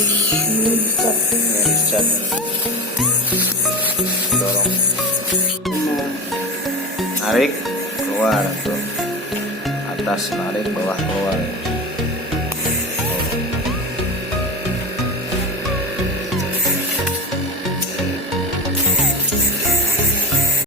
Ini di cat. Dorong. Narik keluar tuh. Atas narik, bawah keluar.